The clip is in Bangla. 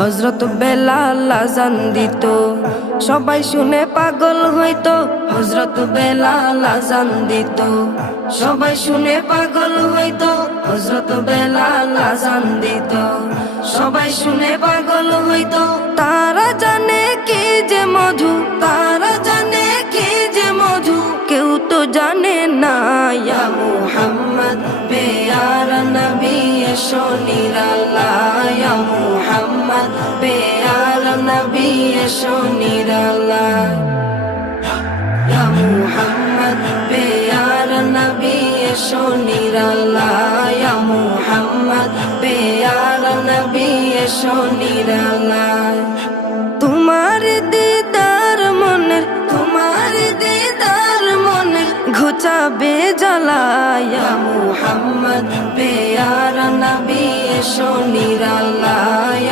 হযরত বেলাল আযান দিত, সবাই শুনে পাগল হইতো। হযরত বেলাল আযান দিত, সবাই শুনে পাগল হইতো। হযরত বেলাল আযান দিত, সবাই শুনে পাগল হইতো। তারা জানে কি যে মধু, তারা জানে কি যে মধু, কেউ তো জানে না। ইয়া মুহাম্মদ পেয়ারা নবী এসো নিরালায়, ইয়া মুহাম্মদ পেয়ারা নবী এসো নিরালায়, ইয়া মুহাম্মদ পেয়ারা নবী এসো নিরালায়, ইয়া মুহাম্মদ পেয়ারা নবী এসো নিরালায়। তোমার দিদার মনের, তোমার দিদার মনের ঘুচাবে জ্বালা। ইয়া মুহাম্মদ পেয়ারা নবী এসো নিরালায়।